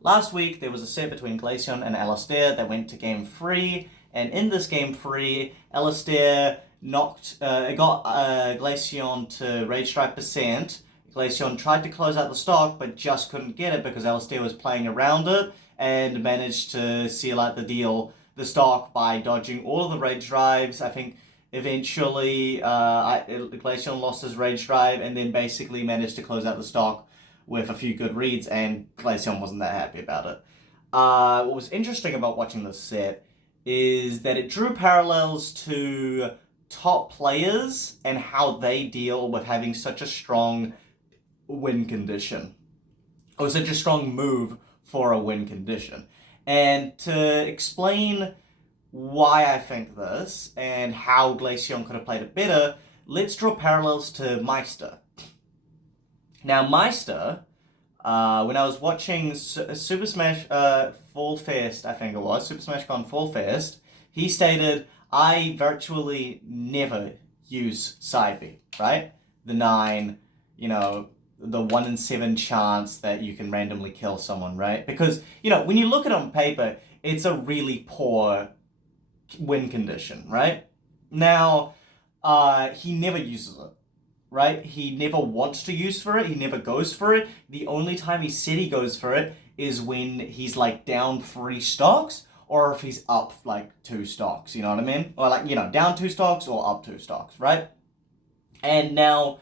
Last week, there was a set between Glaceon and Alistair that went to game 3, and in this game 3, Alistair got Glaceon to Rage Strike percent. Glaceon tried to close out the stock, but just couldn't get it because Alistair was playing around it and managed to seal out the stock by dodging all of the Rage Drives. I think eventually Glaceon lost his Rage Drive and then basically managed to close out the stock with a few good reads, and Glaceon wasn't that happy about it. What was interesting about watching this set is that it drew parallels to top players and how they deal with having such a strong win condition, or such a strong move for a win condition. And to explain why I think this and how Glaceon could have played it better, let's draw parallels to Meister. Now, Meister, when I was watching Super Smash Fall Fest, I think it was, Super Smash Con Fall Fest, he stated, I virtually never use side B, right? The 9, the 1 in 7 chance that you can randomly kill someone, right? Because, when you look at it on paper, it's a really poor win condition, right? Now, he never uses it. Right? He never wants to use for it. He never goes for it. The only time he said he goes for it is when he's down 3 stocks, or if he's up 2 stocks. You know what I mean? Or down 2 stocks or up 2 stocks, right? And now,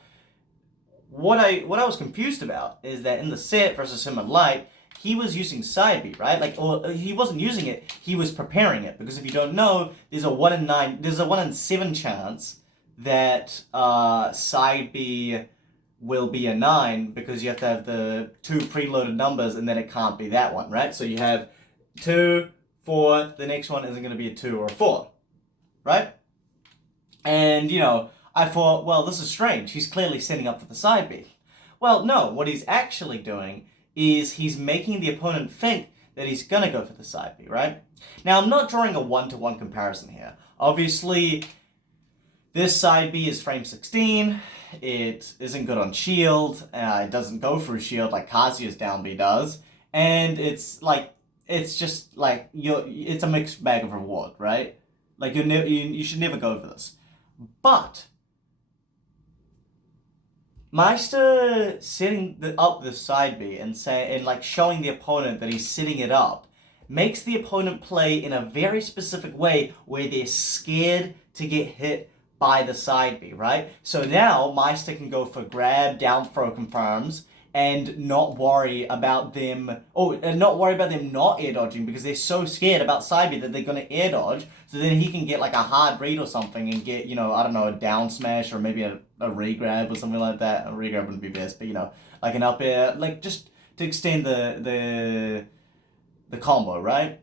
what I was confused about is that in the set versus him in Light, he was using side B, right? Or he wasn't using it. He was preparing it, because if you don't know, there's a 1 in 7 chance that side B will be a 9, because you have to have the 2 preloaded numbers, and then it can't be that one, right? So you have 2, 4, the next one isn't going to be a 2 or a 4, right? And, I thought, well, this is strange. He's clearly setting up for the side B. Well, no, what he's actually doing is he's making the opponent think that he's going to go for the side B, right? Now, I'm not drawing a 1-to-1 comparison here. Obviously, this side B is frame 16, it isn't good on shield, it doesn't go through shield like Kazuya's down B does, and it's a mixed bag of reward, right? You should never go for this. But Meister setting up the side B and showing the opponent that he's setting it up makes the opponent play in a very specific way where they're scared to get hit by the side B, right? So now Meister can go for grab, down throw confirms, and not worry about them not air dodging, because they're so scared about side B that they're gonna air dodge. So then he can get a hard read or something and get, I don't know, a down smash or maybe a regrab or something like that. A regrab wouldn't be best, but an up air, just to extend the combo, right?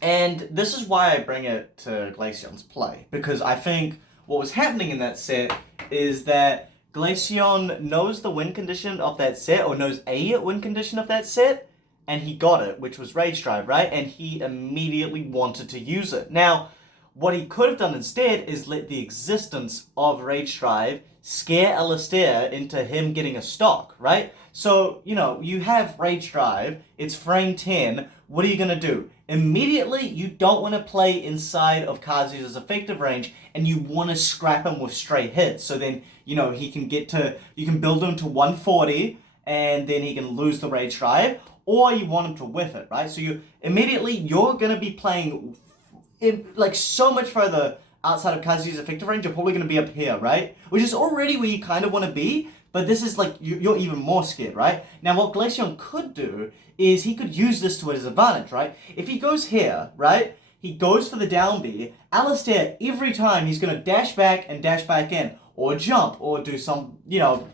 And this is why I bring it to Glaceon's play, because I think what was happening in that set is that Glaceon knows the win condition of that set, or knows a win condition of that set, and he got it, which was Rage Drive, right? And he immediately wanted to use it. Now, what he could have done instead is let the existence of Rage Drive scare Alistair into him getting a stock, right? So, you have Rage Drive, it's frame 10, what are you going to do? Immediately, you don't want to play inside of Kazuya's effective range, and you want to scrap him with stray hits. So then, you can build him to 140, and then he can lose the Rage Drive, or you want him to whiff it, right? So you're going to be playing so much further outside of Kazuya's effective range. You're probably going to be up here, right? Which is already where you kind of want to be, but this is you're even more scared, right? Now, what Glaceon could do is he could use this to his advantage, right? If he goes here, right, he goes for the down B, Alistair, every time he's going to dash back and dash back in, or jump, or do some,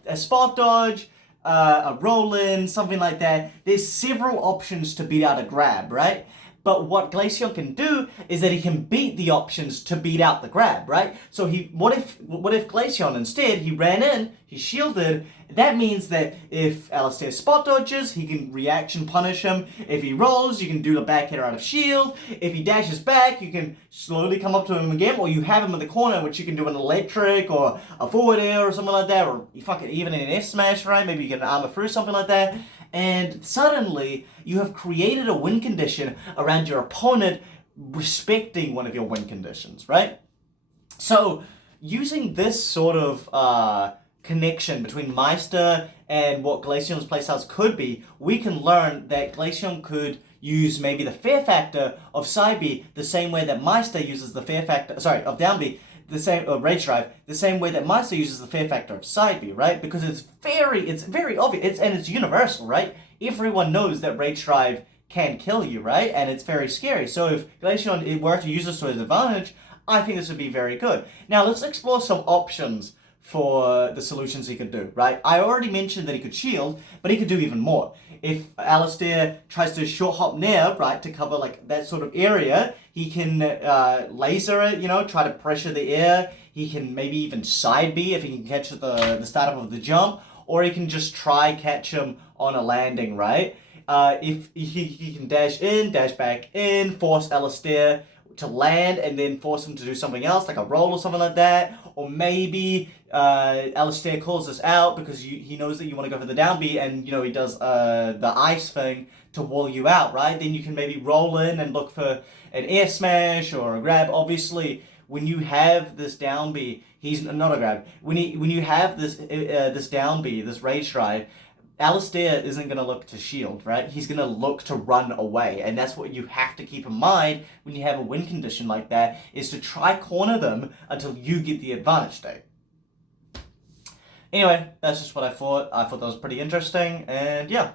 a spot dodge, a roll in, something like that. There's several options to beat out a grab, right? But what Glaceon can do is that he can beat the options to beat out the grab, right? So what if Glaceon instead, he ran in, he shielded, that means that if Alistair spot dodges, he can reaction punish him. If he rolls, you can do the back hitter out of shield. If he dashes back, you can slowly come up to him again, or you have him in the corner, which you can do an electric or a forward air or something like that, or even an F smash, right? Maybe you can armor through something like that. And suddenly, you have created a win condition around your opponent respecting one of your win conditions, right? So, using this sort of connection between Meister and what Glaceon's playstyles could be, we can learn that Glaceon could use maybe the fear factor of side B the same way that Meister uses the fear factor, of down B, the same, or Rage Drive, the same way that Meister uses the fear factor of side B, right? Because it's very obvious, and it's universal, right? Everyone knows that Rage Drive can kill you, right? And it's very scary. So if Glaceon were to use this to his advantage, I think this would be very good. Now let's explore some options for the solutions he could do, right? I already mentioned that he could shield, but he could do even more. If Alasdair tries to short hop Nair, right, to cover like that sort of area, he can laser it, try to pressure the air. He can maybe even side B if he can catch the startup of the jump, or he can just try catch him on a landing, right? If he can dash in, dash back in, force Alasdair to land and then force him to do something else, like a roll or something like that. Or maybe Alasdair calls this out because he knows that you want to go for the down B, and he does the ice thing to wall you out, right? Then you can maybe roll in and look for an air smash or a grab. Obviously, when you have this down B, he's not a grab. When you have this down B, this Rage Drive, Alasdair isn't going to look to shield, right? He's going to look to run away. And that's what you have to keep in mind when you have a win condition like that, is to try corner them until you get the advantage state. Anyway, that's just what I thought. I thought that was pretty interesting. And yeah.